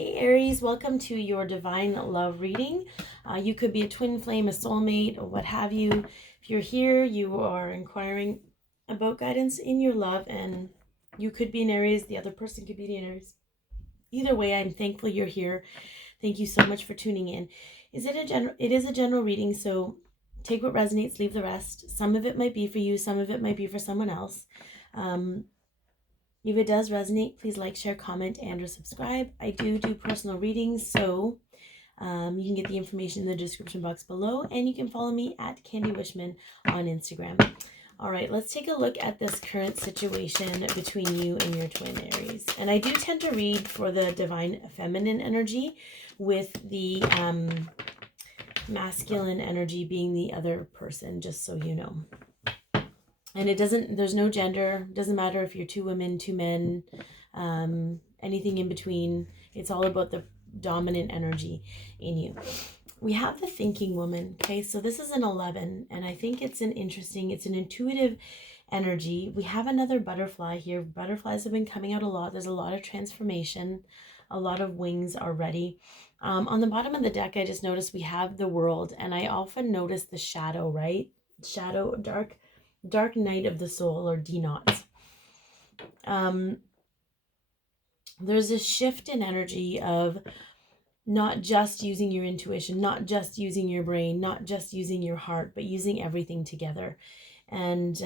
Hey Aries, welcome to your divine love reading. You could be a twin flame, a soulmate, or what have you. If you're here, you are inquiring about guidance in your love, and you could be an Aries, the other person could be an Aries. Either way, I'm thankful you're here. Thank you so much for tuning in. It is a general reading, so take what resonates, leave the rest. Some of it might be for you, some of it might be for someone else. If it does resonate, please like, share, comment, and or subscribe. I do personal readings, so you can get the information in the description box below, and you can follow me at Candy Wishman on Instagram. All right, let's take a look at this current situation between you and your twin Aries. And I do tend to read for the divine feminine energy, with the masculine energy being the other person, just so you know. And there's no gender. It doesn't matter if you're two women, two men, anything in between. It's all about the dominant energy in you. We have the thinking woman. Okay, so this is an 11, and I think it's an intuitive energy. We have another butterfly here. Butterflies have been coming out a lot. There's a lot of transformation. A lot of wings are ready. On the bottom of the deck, I just noticed we have the world, and I often notice the shadow, right? Shadow, dark night of the soul, or D-knots. There's a shift in energy of not just using your intuition, not just using your brain, not just using your heart, but using everything together. And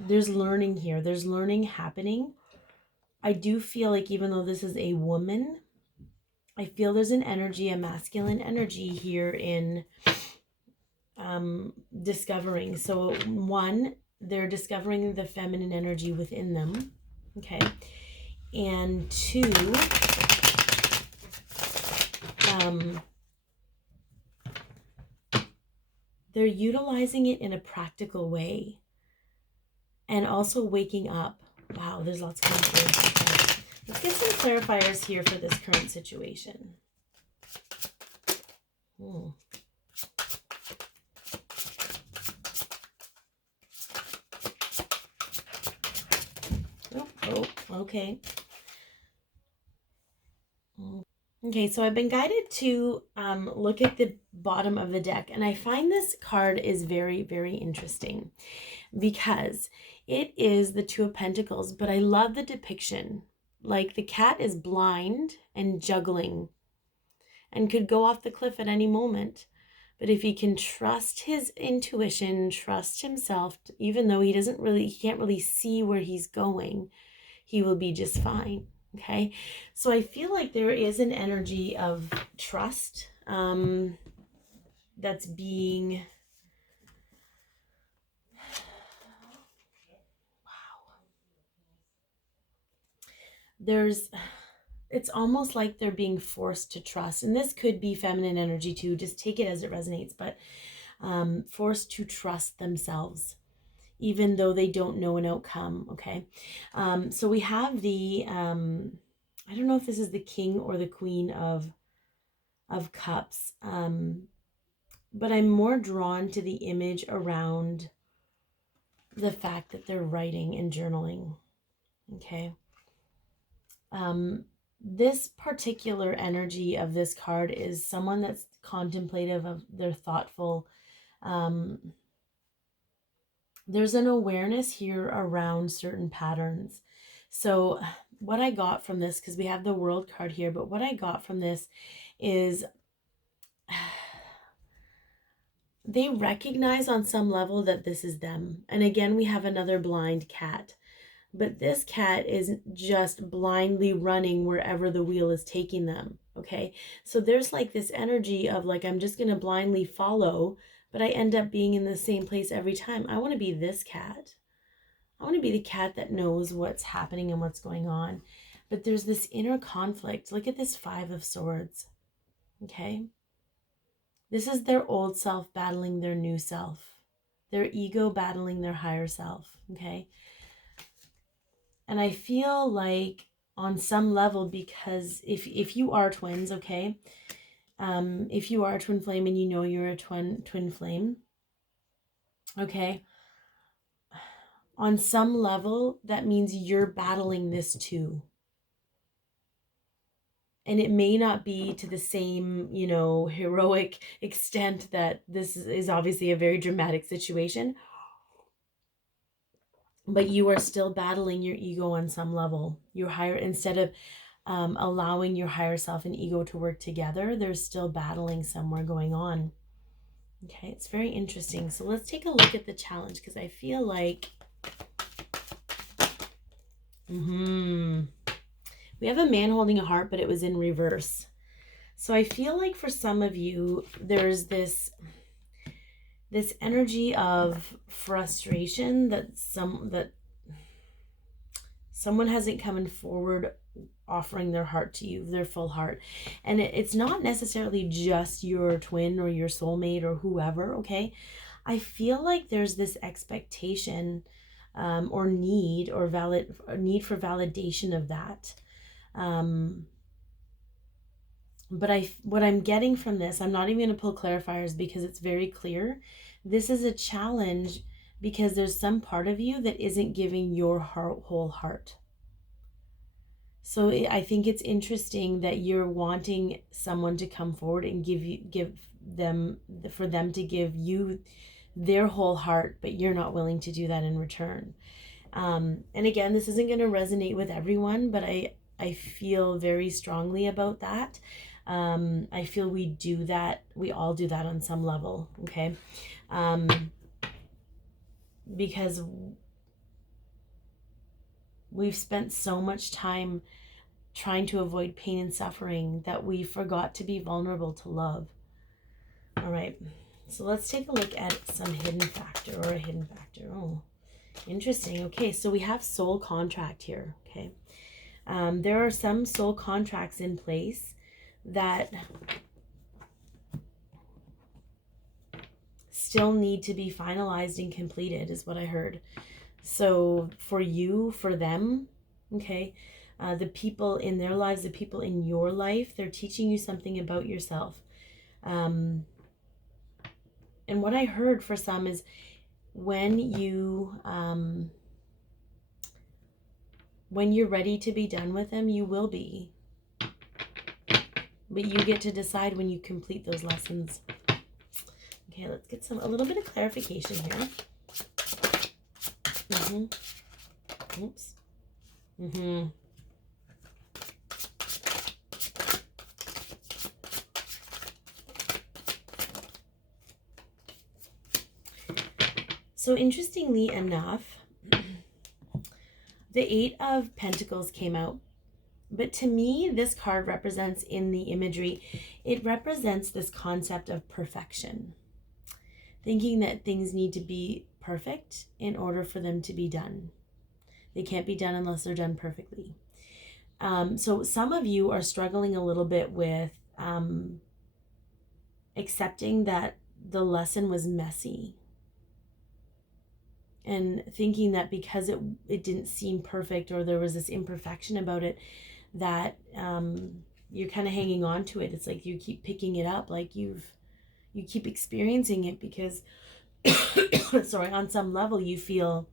there's learning here. There's learning happening. I do feel like even though this is a woman, I feel there's an energy, a masculine energy here in discovering. So one, they're discovering the feminine energy within them. Okay. And two, they're utilizing it in a practical way and also waking up. Wow, there's lots coming through. Okay. Let's get some clarifiers here for this current situation. Oh, okay. Okay, so I've been guided to look at the bottom of the deck, and I find this card is very, very interesting because it is the Two of Pentacles, but I love the depiction. Like the cat is blind and juggling and could go off the cliff at any moment. But if he can trust his intuition, trust himself, even though he can't really see where he's going, he will be just fine. Okay, so I feel like there is an energy of trust that's being, it's almost like they're being forced to trust. And this could be feminine energy too, just take it as it resonates, but forced to trust themselves, even though they don't know an outcome. Okay, so we have the, I don't know if this is the King or the Queen of Cups, but I'm more drawn to the image around the fact that they're writing and journaling. Okay. This particular energy of this card is someone that's contemplative, they're thoughtful. There's an awareness here around certain patterns. So what I got from this, because we have the World card here, but what I got from this is they recognize on some level that this is them. And again, we have another blind cat. But this cat is just blindly running wherever the wheel is taking them. Okay. So there's like this energy of like, I'm just going to blindly follow, but I end up being in the same place every time. I want to be this cat. I want to be the cat that knows what's happening and what's going on. But there's this inner conflict. Look at this Five of Swords. Okay. This is their old self battling their new self. Their ego battling their higher self. Okay. And I feel like on some level, because if you are twins, okay, if you are a twin flame and you know you're a twin flame, okay, on some level, that means you're battling this too. And it may not be to the same, you know, heroic extent that this is obviously a very dramatic situation, but you are still battling your ego on some level. Your higher, instead of allowing your higher self and ego to work together, there's still battling somewhere going on. Okay, it's very interesting. So let's take a look at the challenge, because I feel like we have a man holding a heart, but it was in reverse. So I feel like for some of you, there's this energy of frustration that someone hasn't come forward offering their heart to you, their full heart. And it's not necessarily just your twin or your soulmate or whoever, okay? I feel like there's this expectation or need for validation of that. But what I'm getting from this, I'm not even going to pull clarifiers because it's very clear. This is a challenge because there's some part of you that isn't giving your whole heart. So I think it's interesting that you're wanting someone to come forward and for them to give you their whole heart, but you're not willing to do that in return. And again, this isn't going to resonate with everyone, but I feel very strongly about that. I feel we do that. We all do that on some level. Okay. Because we've spent so much time trying to avoid pain and suffering that we forgot to be vulnerable to love. All right. So let's take a look at some hidden factor or a hidden factor. Oh, interesting. Okay. So we have soul contract here. Okay. There are some soul contracts in place that still need to be finalized and completed, is what I heard. So for you, for them, okay, the people in their lives, the people in your life, they're teaching you something about yourself. And what I heard for some is when you're ready to be done with them, you will be. But you get to decide when you complete those lessons. Okay, let's get a little bit of clarification here. Oops. So interestingly enough, the 8 of Pentacles came out. But to me, this card represents, in the imagery, it represents this concept of perfection. Thinking that things need to be perfect in order for them to be done. They can't be done unless they're done perfectly. So some of you are struggling a little bit with accepting that the lesson was messy. And thinking that because it didn't seem perfect, or there was this imperfection about it, that you're kind of hanging on to it. It's like you keep picking it up, like you keep experiencing it because sorry, on some level you feel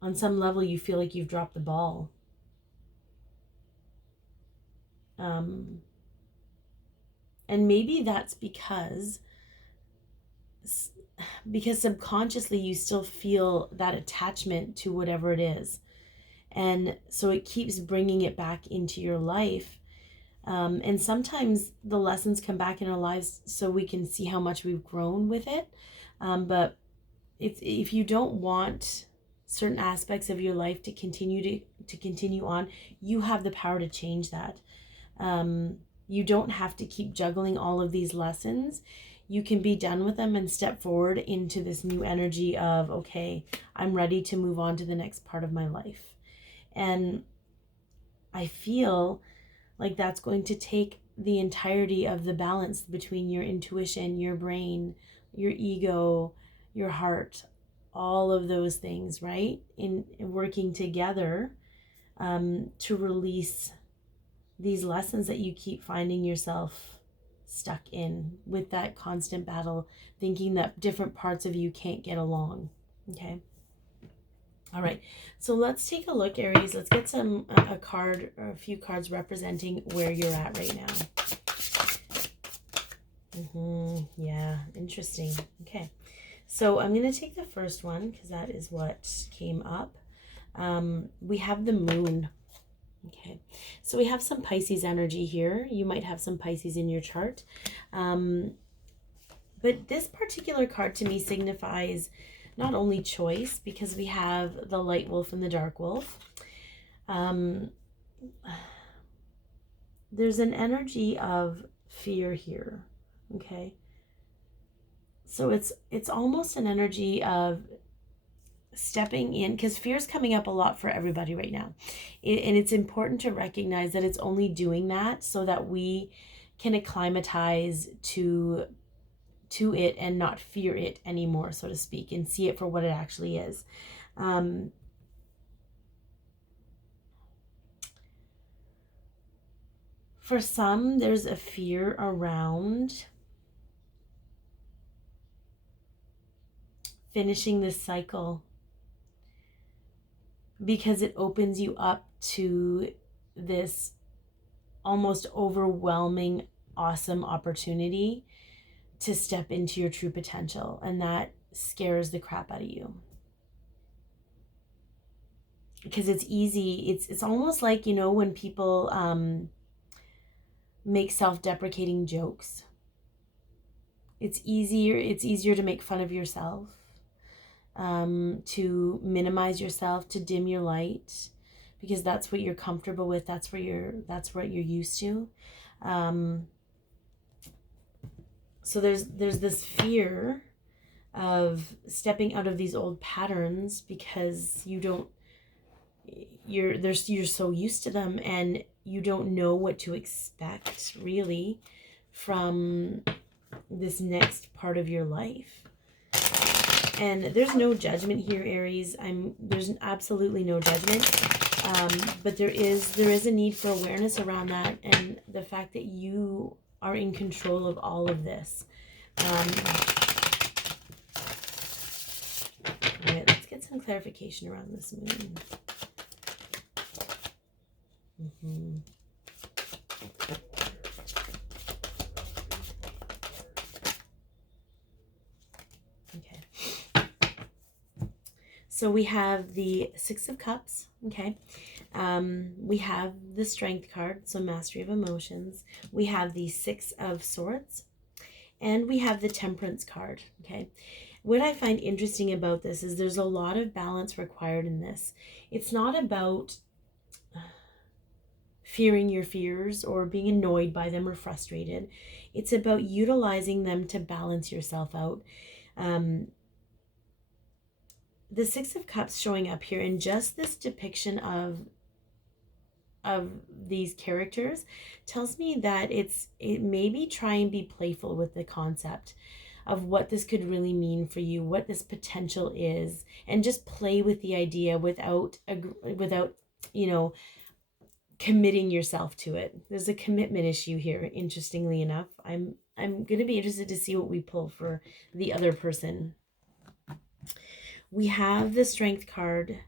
like you've dropped the ball. And maybe that's because subconsciously you still feel that attachment to whatever it is. And so it keeps bringing it back into your life. And sometimes the lessons come back in our lives so we can see how much we've grown with it. But if you don't want certain aspects of your life to continue on, you have the power to change that. You don't have to keep juggling all of these lessons. You can be done with them and step forward into this new energy of, okay, I'm ready to move on to the next part of my life. And I feel like that's going to take the entirety of the balance between your intuition, your brain, your ego, your heart, all of those things, right? In working together to release these lessons that you keep finding yourself stuck in, with that constant battle, thinking that different parts of you can't get along. Okay. All right, so let's take a look, Aries. Let's get a card or a few cards representing where you're at right now. Yeah, interesting. Okay, so I'm going to take the first one because that is what came up. We have the moon. Okay, so we have some Pisces energy here. You might have some Pisces in your chart. But this particular card to me signifies not only choice, because we have the light wolf and the dark wolf. There's an energy of fear here. Okay, so it's almost an energy of stepping in, because fear is coming up a lot for everybody right now, and it's important to recognize that it's only doing that so that we can acclimatize to it and not fear it anymore, so to speak, and see it for what it actually is. For some, there's a fear around finishing this cycle because it opens you up to this almost overwhelming, awesome opportunity to step into your true potential, and that scares the crap out of you. Because it's easy, it's almost like, you know, when people make self-deprecating jokes. It's easier to make fun of yourself, to minimize yourself, to dim your light, because that's what you're comfortable with. That's what you're used to. So there's this fear of stepping out of these old patterns because you're so used to them, and you don't know what to expect really from this next part of your life. And there's no judgment here, Aries. There's absolutely no judgment, but there is a need for awareness around that, and the fact that you are in control of all of this. All right, let's get some clarification around this moon. Okay. So we have the Six of Cups. Okay. We have the Strength card, so mastery of emotions. We have the Six of Swords, and we have the Temperance card. Okay. What I find interesting about this is there's a lot of balance required in this. It's not about fearing your fears or being annoyed by them or frustrated. It's about utilizing them to balance yourself out. The Six of Cups showing up here in just this depiction of these characters tells me that it maybe try and be playful with the concept of what this could really mean for you, what this potential is, and just play with the idea without you know, committing yourself to it. There's a commitment issue here, interestingly enough. I'm going to be interested to see what we pull for the other person. We have the Strength card,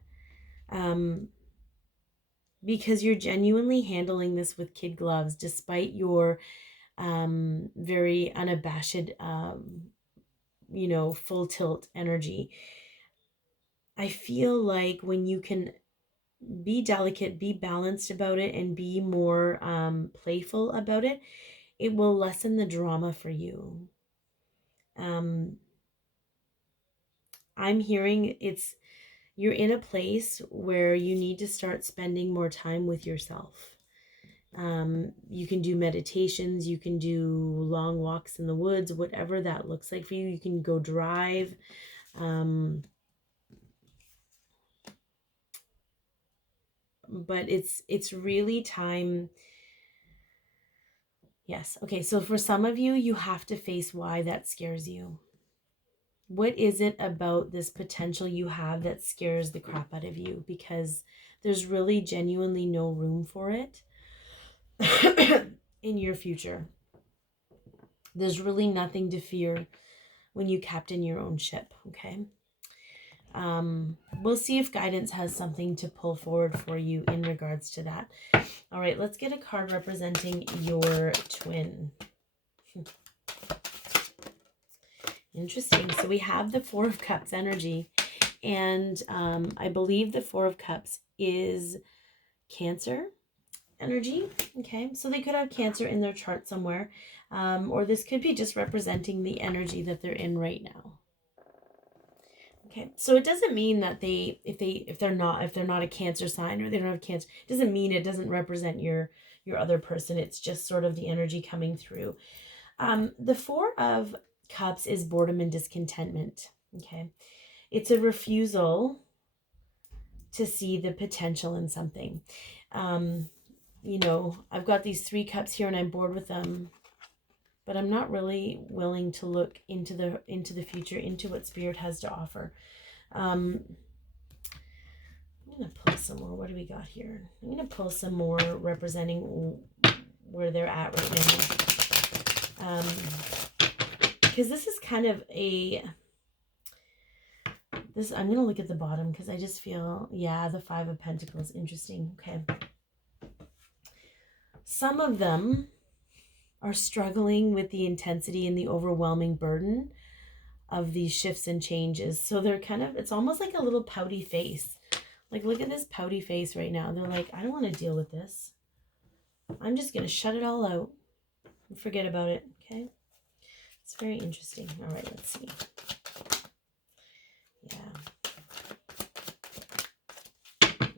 because you're genuinely handling this with kid gloves, despite your very unabashed, you know, full tilt energy. I feel like when you can be delicate, be balanced about it, and be more playful about it, it will lessen the drama for you. I'm hearing you're in a place where you need to start spending more time with yourself. You can do meditations, you can do long walks in the woods, whatever that looks like for you. You can go drive. But it's really time. Yes. Okay. So for some of you, you have to face why that scares you. What is it about this potential you have that scares the crap out of you? Because there's really genuinely no room for it in your future. There's really nothing to fear when you captain your own ship. Okay. We'll see if guidance has something to pull forward for you in regards to that. All right, let's get a card representing your twin. Interesting. So we have the Four of Cups energy, and I believe the Four of Cups is Cancer energy. Okay, so they could have Cancer in their chart somewhere, or this could be just representing the energy that they're in right now. Okay, so it doesn't mean that if they're not a Cancer sign, or they don't have Cancer, it doesn't mean it doesn't represent your other person. It's just sort of the energy coming through. The Four of Cups is boredom and discontentment. Okay, it's a refusal to see the potential in something. You know, I've got these 3 cups here and I'm bored with them, but I'm not really willing to look into the future, into what Spirit has to offer. I'm going to pull some more. What do we got here? I'm going to pull some more representing where they're at right now. Because this is kind of I'm going to look at the bottom because I just feel, yeah, the Five of Pentacles. Interesting. Okay. Some of them are struggling with the intensity and the overwhelming burden of these shifts and changes. So they're kind of, it's almost like a little pouty face. Like, look at this pouty face right now. They're like, I don't want to deal with this. I'm just going to shut it all out and forget about it. Okay. It's very interesting. All right, let's see. Yeah.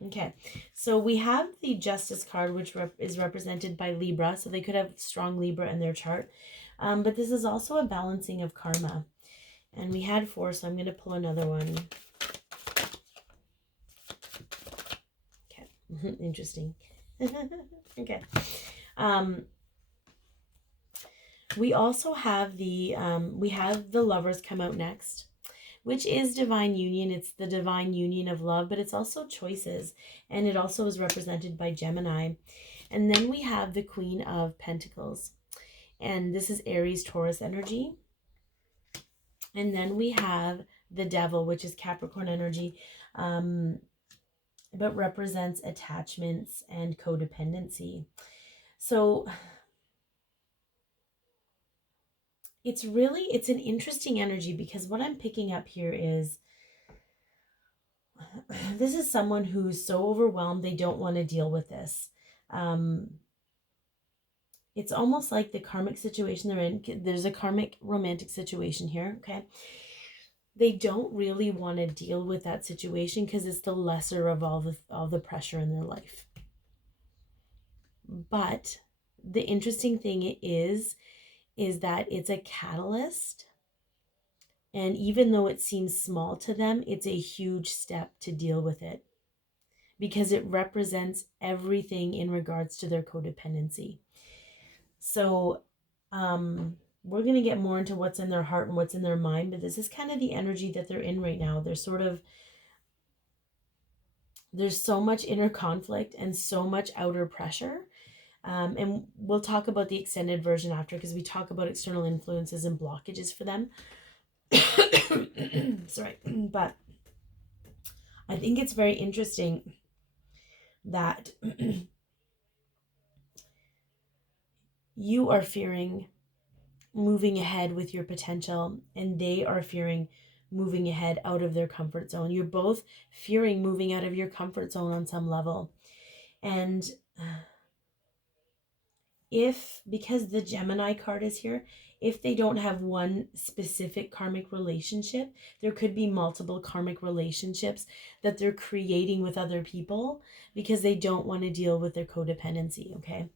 Okay. So we have the Justice card, which is represented by Libra. So they could have strong Libra in their chart. But this is also a balancing of karma. And we had 4, so I'm going to pull another one. Okay. Interesting. Okay. We also have the Lovers come out next, which is divine union. It's the divine union of love, but it's also choices. And it also is represented by Gemini. And then we have the Queen of Pentacles. And this is Aries, Taurus energy. And then we have the Devil, which is Capricorn energy, but represents attachments and codependency. So it's an interesting energy, because what I'm picking up here is this is someone who's so overwhelmed they don't want to deal with this. It's almost like the karmic situation they're in. There's a karmic romantic situation here, okay? They don't really want to deal with that situation because it's the lesser of all the pressure in their life. But the interesting thing is that it's a catalyst. And even though it seems small to them, it's a huge step to deal with it, because it represents everything in regards to their codependency. So we're going to get more into what's in their heart and what's in their mind, but this is kind of the energy that they're in right now. There's so much inner conflict and so much outer pressure. And we'll talk about the extended version after, because we talk about external influences and blockages for them. Sorry, but I think it's very interesting that you are fearing moving ahead with your potential, and they are fearing moving ahead out of their comfort zone. You're both fearing moving out of your comfort zone on some level. And because the Gemini card is here, if they don't have one specific karmic relationship, there could be multiple karmic relationships that they're creating with other people because they don't want to deal with their codependency, okay?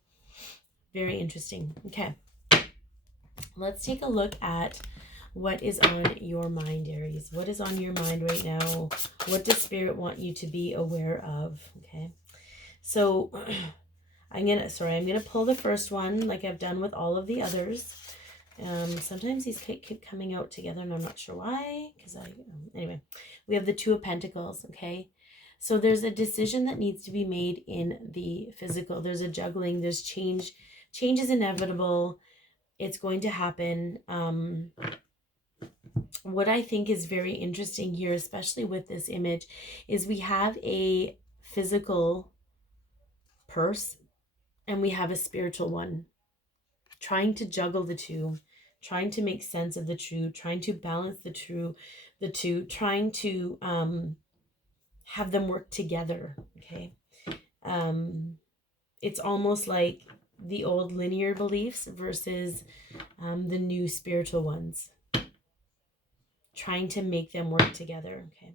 Very interesting. Okay. Let's take a look at what is on your mind, Aries. What is on your mind right now? What does Spirit want you to be aware of? Okay. So I'm gonna pull the first one like I've done with all of the others. Sometimes these keep coming out together and I'm not sure why, anyway, we have the Two of Pentacles. Okay. So there's a decision that needs to be made in the physical. There's a juggling, there's change. Change is inevitable. It's going to happen. what I think is very interesting here, especially with this image, is we have a physical purse and we have a spiritual one, trying to juggle the two, trying to make sense of the two, trying to balance the two, trying to have them work together. Okay. It's almost like the old linear beliefs versus the new spiritual ones, trying to make them work together. Okay.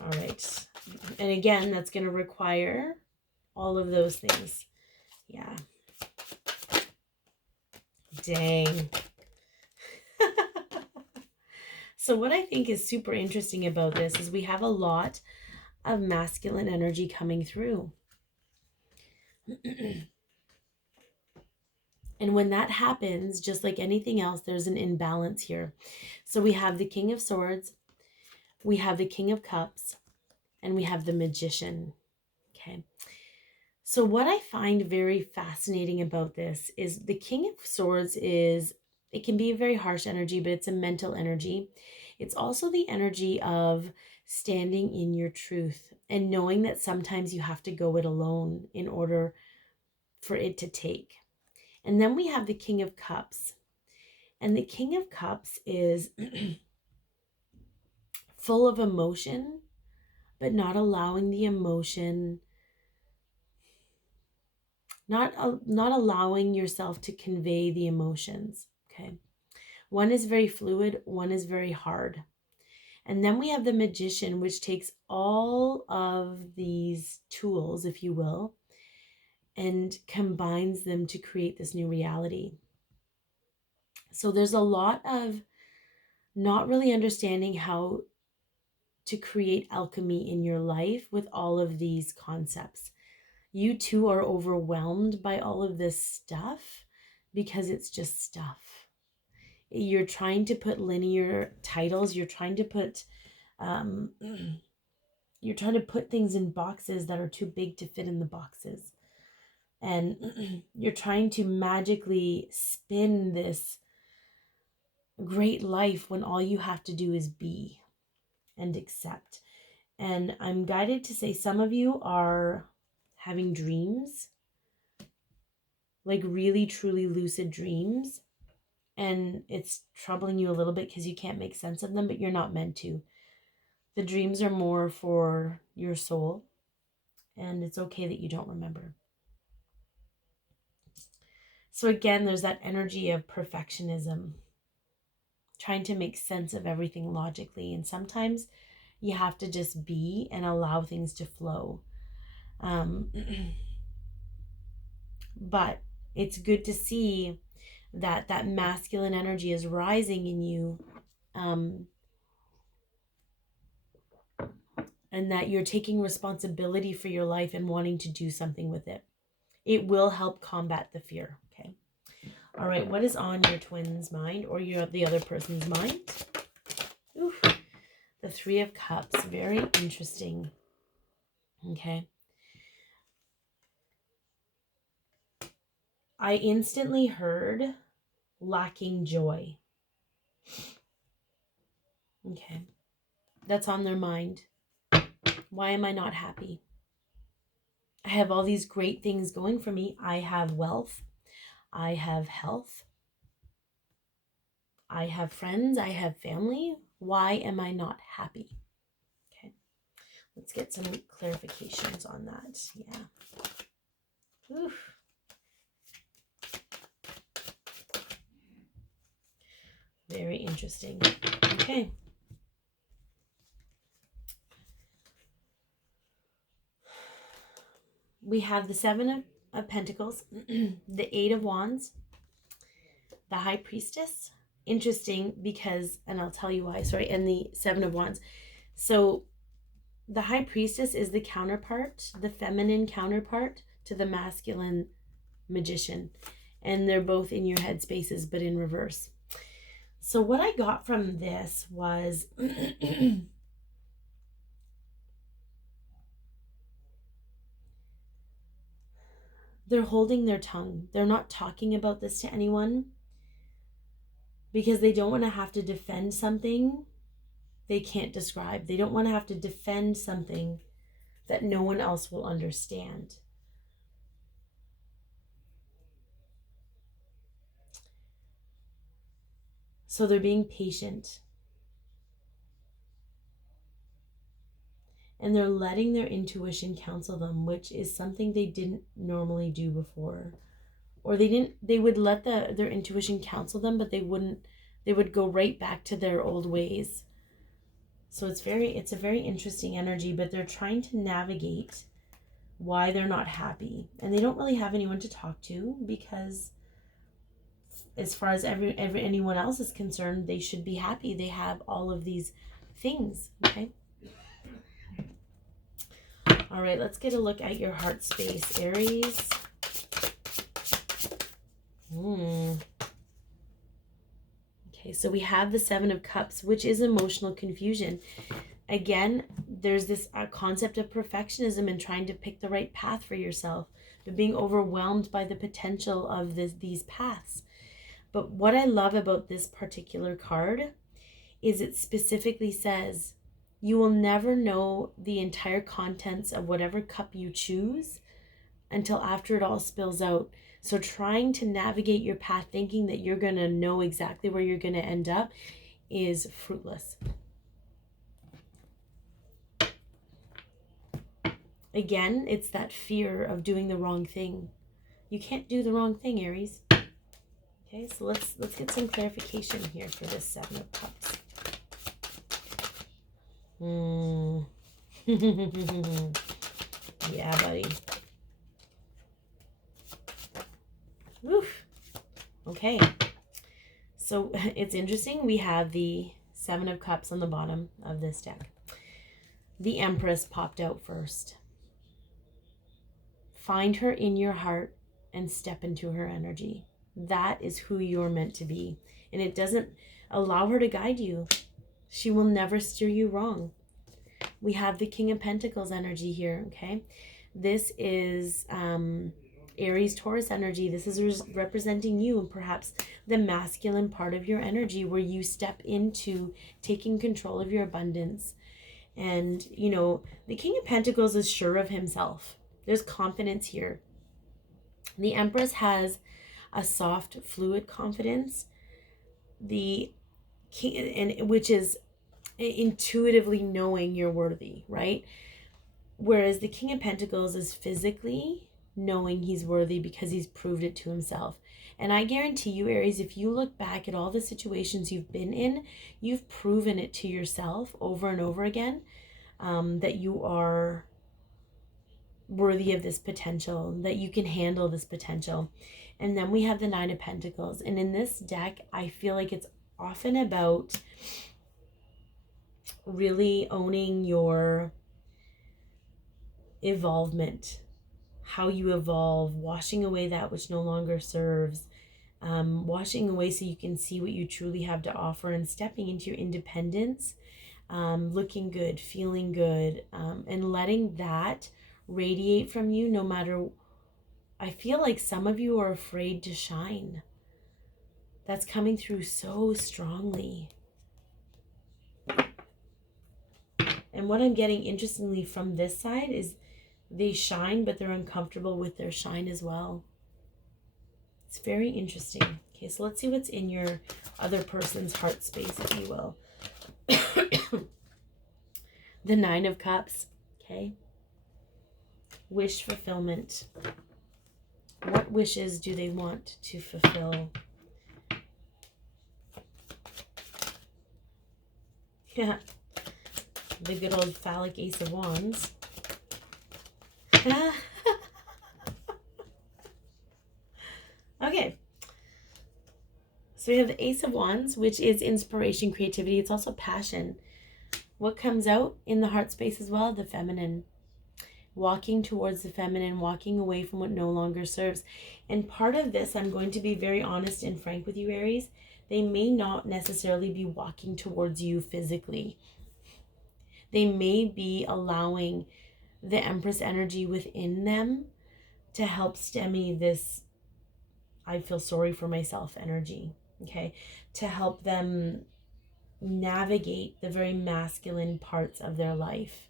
All right. And again, that's going to require all of those things. Yeah. Dang. So what I think is super interesting about this is we have a lot of masculine energy coming through. And when that happens, just like anything else, there's an imbalance here. So we have the King of Swords, we have the King of Cups, and we have the Magician. Okay. So what I find very fascinating about this is the King of Swords it can be a very harsh energy, but it's a mental energy. It's also the energy of standing in your truth and knowing that sometimes you have to go it alone in order for it to take. And then we have the King of Cups. And the King of Cups is full of emotion, but not allowing the emotion, not allowing yourself to convey the emotions. Okay. One is very fluid, one is very hard. And then we have the Magician, which takes all of these tools, if you will, and combines them to create this new reality. So there's a lot of not really understanding how to create alchemy in your life with all of these concepts. You too are overwhelmed by all of this stuff because it's just stuff. You're trying to put linear titles, you're trying to put things in boxes that are too big to fit in the boxes. And you're trying to magically spin this great life when all you have to do is be and accept. And I'm guided to say some of you are having dreams, like really, truly lucid dreams. And it's troubling you a little bit because you can't make sense of them, but you're not meant to. The dreams are more for your soul, and it's okay that you don't remember. So again, there's that energy of perfectionism, trying to make sense of everything logically. And sometimes you have to just be and allow things to flow. But it's good to see that masculine energy is rising in you, and that you're taking responsibility for your life and wanting to do something with it. It will help combat the fear. Okay. All right. What is on your twin's mind or the other person's mind? Oof. The Three of Cups. Very interesting. Okay. I instantly heard lacking joy. Okay. That's on their mind. Why am I not happy? I have all these great things going for me. I have wealth. I have health. I have friends. I have family. Why am I not happy? Okay. Let's get some clarifications on that. Yeah. Oof. Very interesting. Okay. We have the Seven of Pentacles, the Eight of Wands, the High Priestess. Interesting because, and I'll tell you why, sorry, and the Seven of Wands. So the High Priestess is the counterpart, the feminine counterpart to the masculine Magician. And they're both in your head spaces, but in reverse. So what I got from this was they're holding their tongue. They're not talking about this to anyone. because they don't want to have to defend something they can't describe. They don't want to have to defend something that no one else will understand. So they're being patient. And they're letting their intuition counsel them, which is something they didn't normally do before. Or they would let their intuition counsel them, but they would go right back to their old ways. So it's a very interesting energy, but they're trying to navigate why they're not happy. And they don't really have anyone to talk to, because as far as anyone else is concerned, they should be happy. They have all of these things, okay? All right, let's get a look at your heart space, Aries. Okay, so we have the Seven of Cups, which is emotional confusion. Again, there's this concept of perfectionism and trying to pick the right path for yourself, but being overwhelmed by the potential of these paths. But what I love about this particular card is it specifically says you will never know the entire contents of whatever cup you choose until after it all spills out. So trying to navigate your path thinking that you're going to know exactly where you're going to end up is fruitless. Again, it's that fear of doing the wrong thing. You can't do the wrong thing, Aries. Okay, so let's get some clarification here for this Seven of Cups. Yeah, buddy. Oof. Okay. So it's interesting. We have the Seven of Cups on the bottom of this deck. The Empress popped out first. Find her in your heart and step into her energy. That is who you're meant to be. And it doesn't allow her to guide you. She will never steer you wrong. We have the King of Pentacles energy here, okay? This is Aries, Taurus energy. This is representing you and perhaps the masculine part of your energy where you step into taking control of your abundance. And, you know, the King of Pentacles is sure of himself. There's confidence here. The Empress has a soft, fluid confidence. The King, and which is intuitively knowing you're worthy, right? Whereas the King of Pentacles is physically knowing he's worthy because he's proved it to himself. And I guarantee you, Aries, if you look back at all the situations you've been in, you've proven it to yourself over and over again, that you are worthy of this potential, that you can handle this potential. And then we have the Nine of Pentacles. And in this deck, I feel like it's often about really owning your evolvement, how you evolve, washing away that which no longer serves, washing away so you can see what you truly have to offer and stepping into your independence, looking good, feeling good, and letting that radiate from you no matter. I feel like some of you are afraid to shine. That's coming through so strongly. And what I'm getting interestingly from this side is they shine, but they're uncomfortable with their shine as well. It's very interesting. Okay, so let's see what's in your other person's heart space, if you will. The Nine of Cups, okay? Wish fulfillment. What wishes do they want to fulfill? Yeah. The good old phallic Ace of Wands. Okay. So we have the Ace of Wands, which is inspiration, creativity. It's also passion. What comes out in the heart space as well? The feminine. Walking towards the feminine, walking away from what no longer serves. And part of this, I'm going to be very honest and frank with you, Aries. They may not necessarily be walking towards you physically. They may be allowing the Empress energy within them to help stem this I feel sorry for myself energy. okay, to help them navigate the very masculine parts of their life.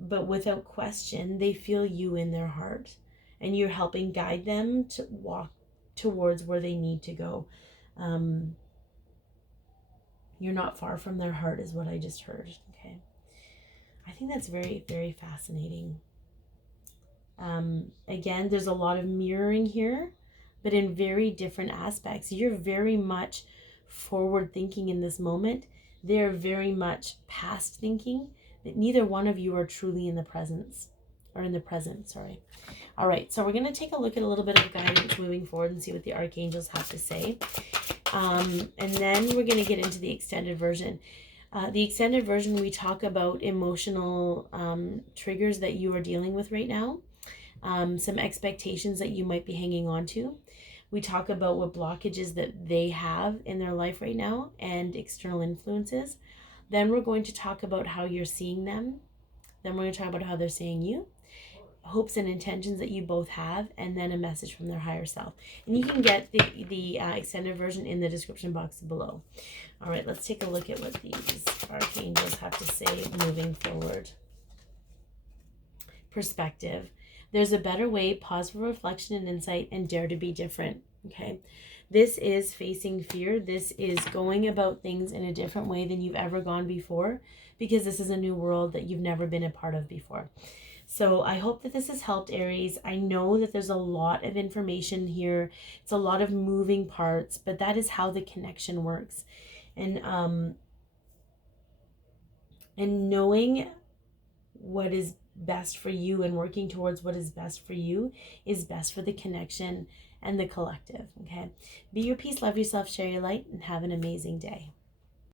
But without question, they feel you in their heart, and you're helping guide them to walk towards where they need to go. You're not far from their heart is what I just heard. Okay. I think that's very, very fascinating. Again, there's a lot of mirroring here, but in very different aspects. You're very much forward thinking in this moment. They're very much past thinking, but neither one of you are truly in the presence, or in the present, sorry. All right, so we're going to take a look at a little bit of guidance moving forward and see what the archangels have to say. And then we're going to get into the extended version. The extended version, we talk about emotional triggers that you are dealing with right now. Some expectations that you might be hanging on to. We talk about what blockages that they have in their life right now and external influences. Then we're going to talk about how you're seeing them. Then we're going to talk about how they're seeing you, hopes and intentions that you both have, and then a message from their higher self. And you can get the extended version in the description box below. All right, let's take a look at what these archangels have to say moving forward. Perspective. There's a better way, pause for reflection and insight, and dare to be different. Okay. This is facing fear. This is going about things in a different way than you've ever gone before, because this is a new world that you've never been a part of before. So I hope that this has helped, Aries. I know that there's a lot of information here. It's a lot of moving parts, but that is how the connection works. And knowing what is best for you and working towards what is best for you is best for the connection and the collective. Okay. Be your peace, love yourself, share your light, and have an amazing day.